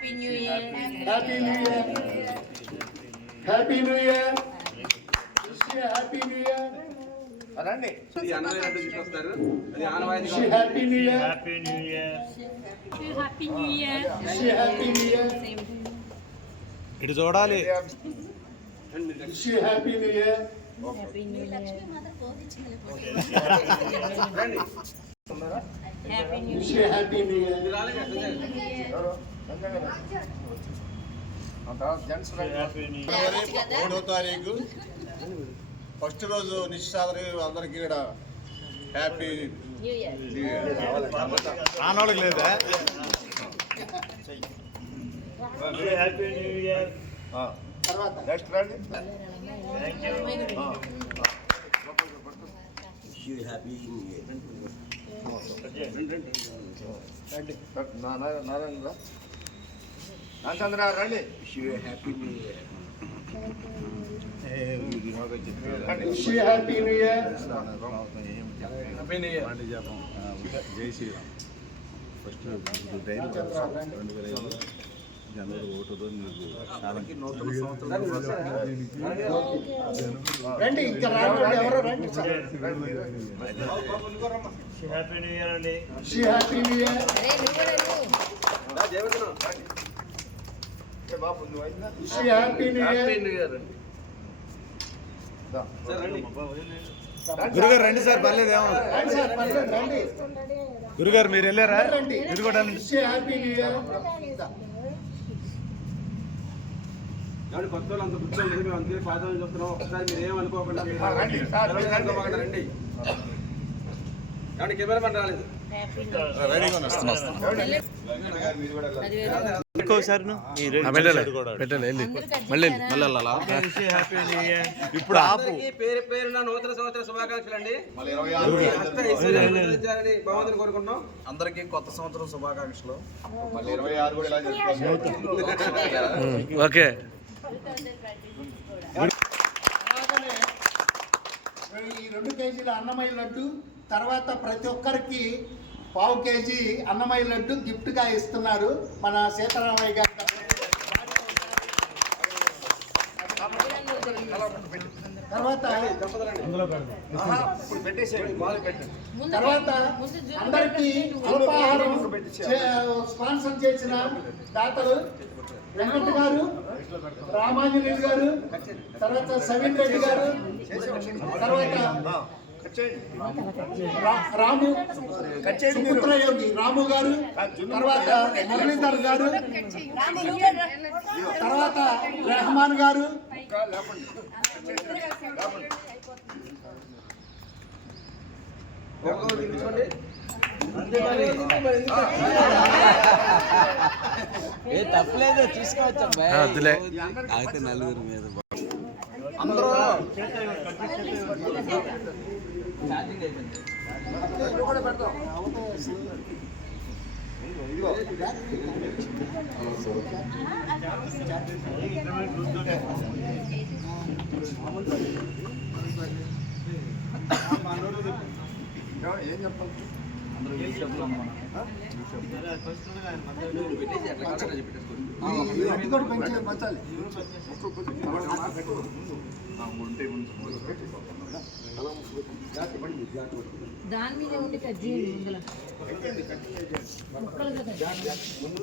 Happy New Year. Happy New Year. Happy New Year. Wish you a Happy New Year. అదండి Happy New Year. Happy New Year. Happy New Year. Wish you Happy New Year. ఇటు చూడాలి. Wish you Happy New Year. Happy New Year. Happy New Wish you Happy New Year. Happy New Year. ఫిబ్రవరి 3వ తారీఖు first రోజు నిశ్చితార్థి అందరికీ కూడా happy New Year. New year. ఆనోళ్ళకి లేదా? Happy New Year. Next రండి. Thank you. Narayana నాచంద్ర రండి. Wish you Happy New Year. జై Sriram. First జనవరి 1వ రోజు రండి ఇంకా రాండి ఎవరో రండి. Happy New Year అండి. Wish you Happy New Year. బాబు నువ్వు అయిందా? Wish you Happy New Year. గురుగారు రండి సార్, పర్లేదేమో. రండి సార్, పర్లేదు, రండి. గురుగారు మీరు వెళ్ళారా? రండి. మీరు కూడా Wish you Happy New Year. కొత్త వాళ్ళు అంత కూర్చోండి, మేము అంతే పాదాలు చూస్తున్నాం. ఒకసారి మీరు ఏమనుకోకుండా రండి సార్, రండి. కాబట్టి కెమెరామెన్ రాలేదు. రెడీగా వస్తున్నా. ఇప్పుడు ఆపు. పేరు పేరున నూతన సంవత్సర శుభాకాంక్షలు అండి. భగవంతుని కోరుకుంటున్నాం. అందరికీ కొత్త సంవత్సరం శుభాకాంక్షలు. మళ్ళీ 26 కూడా ఇలా చేసుకోవాలి. ఓకే. ఈ 2 కేజీల అన్నమయ్య లడ్డు తర్వాత ప్రతి ఒక్కరికి 1/4 కేజీ అన్నమయ్య లడ్డు గిఫ్ట్ గా ఇస్తున్నారు మన సీతారామయ్య గారు. తర్వాత అందరికి అల్పాహారం స్పాన్సర్ చేసిన దాతలు వెంకట్ గారు, రామాంజనేయులు గారు, తర్వాత సవీన్ రెడ్డి గారు, తర్వాత రాము సుపుత్రయోగి రాము గారు, తర్వాత మురళీధర్ గారు, తర్వాత రెహమాన్ గారు, తప్పలేదు చూసుకోవచ్చు వద్దులే. అయితే నలుగురు మీద అందరూ ఏం చెప్పాలి? దాని మీద ఉండి కట్ చేయండి.